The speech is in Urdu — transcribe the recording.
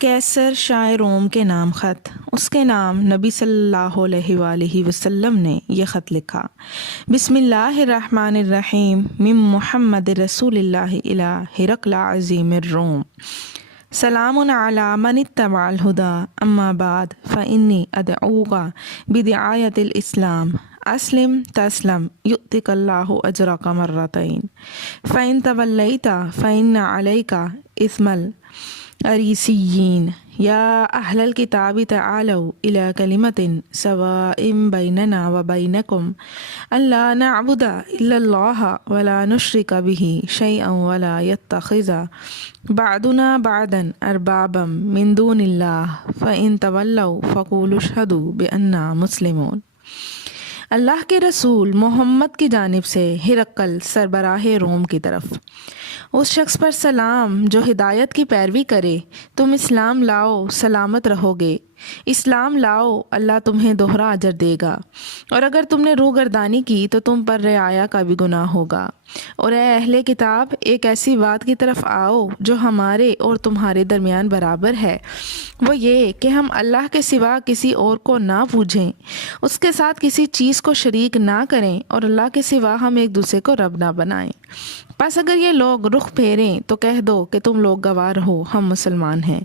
کیسر شاہ روم کے نام خط۔ اس کے نام نبی صلی اللہ علیہ وآلہ وسلم نے یہ خط لکھا۔ بسم اللہ الرحمن الرحیم من محمد رسول اللہ الی ہرقل عظیم الروم۔ سلام علی من اتبع الہدی اما بعد فانی ادعوک بدعایت الاسلام اسلم تسلم یؤتک اللہ اجرک مرتین فإن تولیت فإن علیک اثم الأریسیین یا اہل الکتاب تعالوا الی کلمۃ سواء بیننا وبینکم الا نعبد الا اللہ ولا نشرک بہ شیئا ولا یتخذ بعضنا بعضا اربابا من دون اللہ فإن تولوا فقولوا اشہدوا بأننا مسلمون۔ اللہ کے رسول محمد کی جانب سے ہرقل سربراہ روم کی طرف۔ اس شخص پر سلام جو ہدایت کی پیروی کرے، تم اسلام لاؤ سلامت رہو گے، اسلام لاؤ اللہ تمہیں دوہرا اجر دے گا، اور اگر تم نے روگردانی کی تو تم پر رعایا کا بھی گناہ ہوگا۔ اور اے اہل کتاب، ایک ایسی بات کی طرف آؤ جو ہمارے اور تمہارے درمیان برابر ہے، وہ یہ کہ ہم اللہ کے سوا کسی اور کو نہ پوجیں، اس کے ساتھ کسی چیز کو شریک نہ کریں، اور اللہ کے سوا ہم ایک دوسرے کو رب نہ بنائیں۔ پس اگر یہ لوگ رخ پھیریں تو کہہ دو کہ تم لوگ گواہ رہو ہم مسلمان ہیں۔